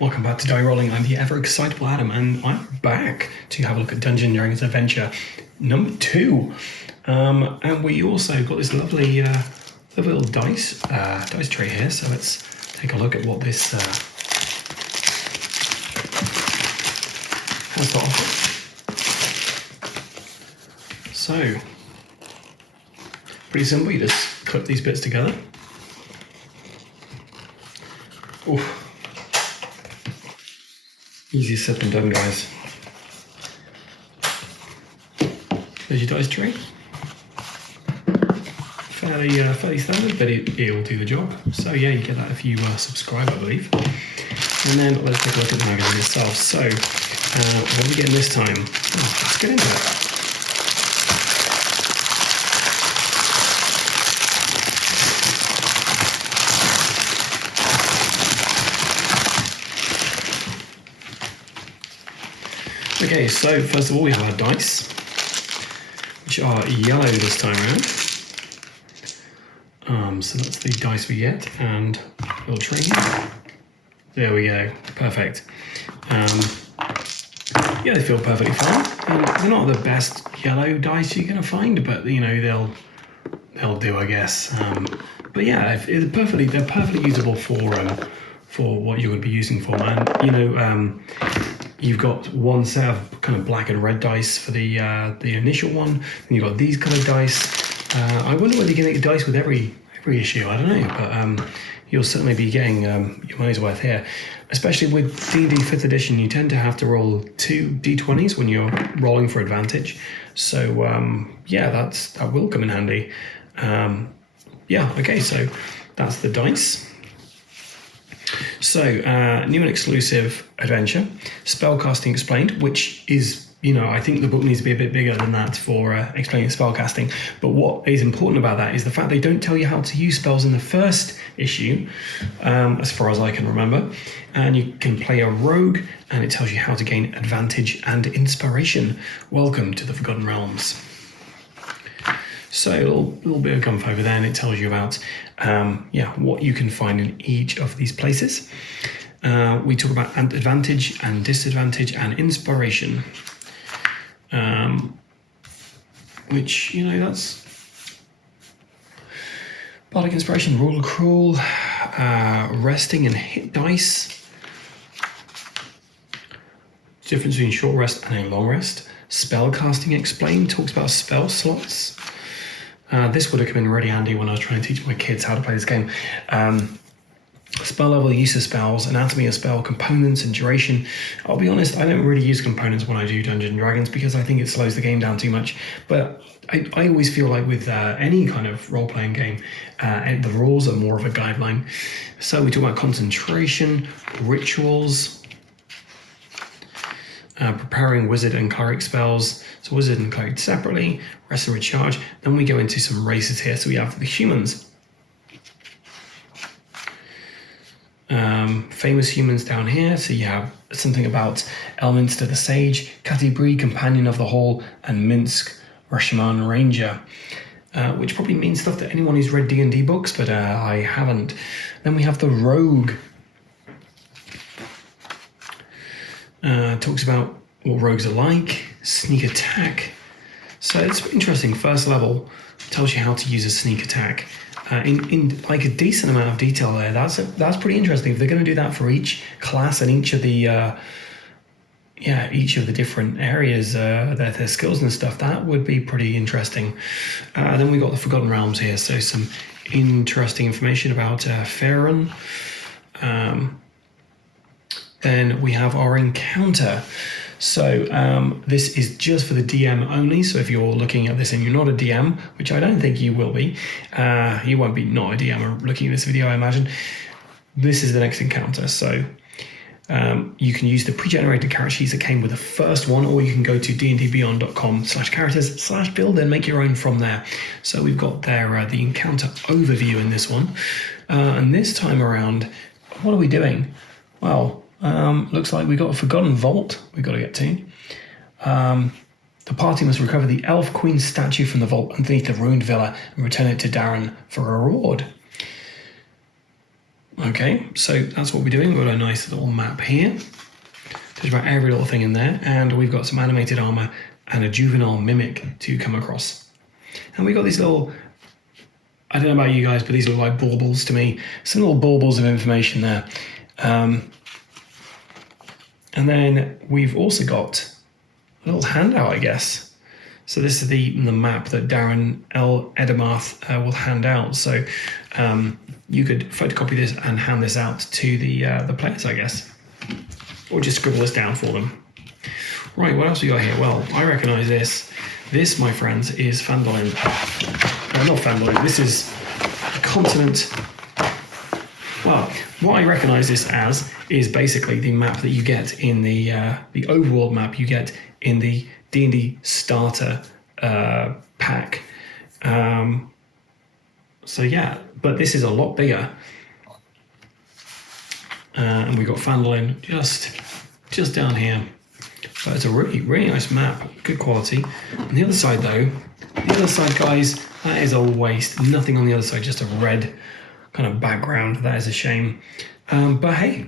Welcome back to Die Rolling. I'm the ever excitable Adam, and I'm back to have a look at Dungeons and Dragons Adventure number 2. And we also got this lovely little dice tray here. So let's take a look at what this has to offer. So, pretty simple. You just clip these bits together. Oof. Easy said than done, guys. There's your dice tray. Fairly standard, but it'll do the job. So yeah, you get that if you subscribe, I believe. And then let's take a look at the magazine itself. So what are we getting this time? Oh, let's get into it. Okay, so first of all we have our dice, which are yellow this time around. So that's the dice we get, and a little tray here. There we go, perfect. Yeah, they feel perfectly fine. And they're not the best yellow dice you're going to find, but you know they'll do, I guess. But yeah, they're perfectly usable for what you would be using for. And you know. You've got one set of kind of black and red dice for the initial one, and you've got these coloured dice. I wonder whether you can get dice with every issue. I don't know, but you'll certainly be getting your money's worth here. Especially with D&D 5th edition, you tend to have to roll 2 d20s when you're rolling for advantage. So yeah, that will come in handy. Yeah, okay, so that's the dice. So, new and exclusive adventure, Spellcasting Explained, which is, you know, I think the book needs to be a bit bigger than that for explaining spellcasting. But what is important about that is the fact they don't tell you how to use spells in the first issue, as far as I can remember. And you can play a rogue, and it tells you how to gain advantage and inspiration. Welcome to the Forgotten Realms. So a little bit of gunf over there, and it tells you about what you can find in each of these places. We talk about advantage and disadvantage and inspiration, which, you know, that's bardic inspiration, rule of cruel, resting and hit dice. Difference between short rest and a long rest. Spellcasting Explained talks about spell slots. This would have come in really handy when I was trying to teach my kids how to play this game. Spell level, use of spells, anatomy of spell, components and duration. I'll be honest, I don't really use components when I do Dungeons and Dragons because I think it slows the game down too much. But I always feel like with any kind of role-playing game, the rules are more of a guideline. So we talk about concentration, rituals, preparing wizard and cleric spells. So wizard and cleric separately, rest and recharge. Then we go into some races here. So we have the humans. Famous humans down here. So you have something about Elminster the Sage, Catibri, Companion of the Hall, and Minsk, Rashomon Ranger. Which probably means stuff to anyone who's read D&D books, but I haven't. Then we have the Rogue. Talks about what rogues are like, sneak attack. So it's interesting. First level tells you how to use a sneak attack in like a decent amount of detail there. That's pretty interesting. If they're going to do that for each class and each of the different areas, their skills and stuff, that would be pretty interesting. Then we got the Forgotten Realms here, so some interesting information about Faerun. Then we have our encounter. So this is just for the DM only. So if you're looking at this and you're not a DM, which I don't think you will be, you won't be not a DM looking at this video, I imagine. This is the next encounter. So you can use the pre-generated character sheets that came with the first one, or you can go to dndbeyond.com/characters/build and make your own from there. So we've got there the encounter overview in this one. And this time around, what are we doing? Well, looks like we got a forgotten vault we've got to get to. The party must recover the Elf Queen statue from the vault underneath the ruined villa and return it to Darren for a reward. Okay, so that's what we're doing. We've got a nice little map here. There's about every little thing in there, and we've got some animated armor and a juvenile mimic to come across. And we've got these little, I don't know about you guys, but these look like baubles to me. Some little baubles of information there. And then we've also got a little handout, I guess. So this is the map that Darren L. Edemarth will hand out. So you could photocopy this and hand this out to the players, I guess. Or just scribble this down for them. Right, what else we got here? Well, I recognise this. This, my friends, is Fandolin. Not Fandolin, this is continent. Well, what I recognise this as is basically the map that you get in the overworld map you get in the D&D starter pack. So yeah, but this is a lot bigger. And we've got Fandolin just down here. But it's a really, really nice map, good quality. On the other side though, guys, that is a waste. Nothing on the other side, just a red kind of background. That is a shame. But hey,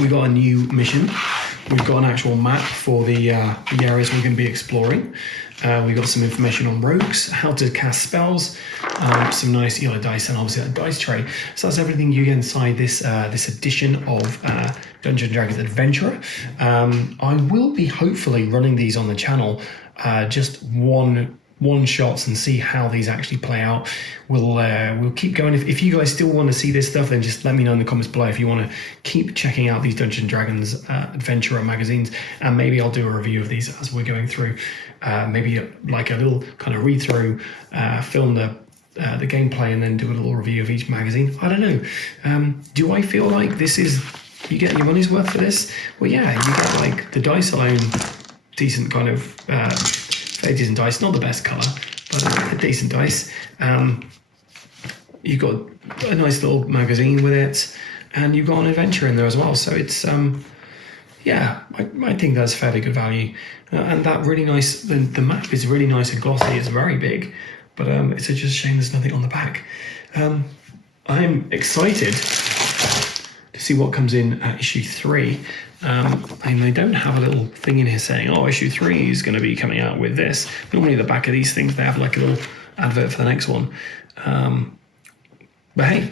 we got a new mission. We've got an actual map for the areas we're going to be exploring. We've got some information on rogues, how to cast spells, some nice yellow dice, and obviously a dice tray. So that's everything you get inside this edition of Dungeons & Dragons Adventurer. I will be hopefully running these on the channel, just one shots and see how these actually play out. We'll keep going. If you guys still want to see this stuff, then just let me know in the comments below if you want to keep checking out these Dungeons & Dragons Adventurer magazines, and maybe I'll do a review of these as we're going through. Maybe like a little kind of read through, film the gameplay, and then do a little review of each magazine. I don't know. Do I feel like this is, you get your money's worth for this? Well, yeah, you get like the dice alone, decent kind of fairly decent dice, not the best colour, but a decent dice. You've got a nice little magazine with it, and you've got an adventure in there as well. So it's yeah, I think that's fairly good value. And that really nice, the map is really nice and glossy. It's very big, but it's just a shame there's nothing on the back. I'm excited to see what comes in at issue 3. And they don't have a little thing in here saying, oh, issue 3 is going to be coming out with this. Normally at the back of these things, they have like a little advert for the next one. But hey,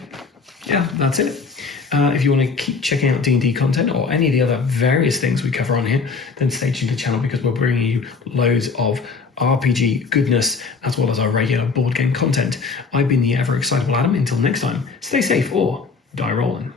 yeah, that's it. If you want to keep checking out D&D content or any of the other various things we cover on here, then stay tuned to the channel, because we're bringing you loads of RPG goodness as well as our regular board game content. I've been the ever excitable Adam. Until next time, stay safe or die rolling.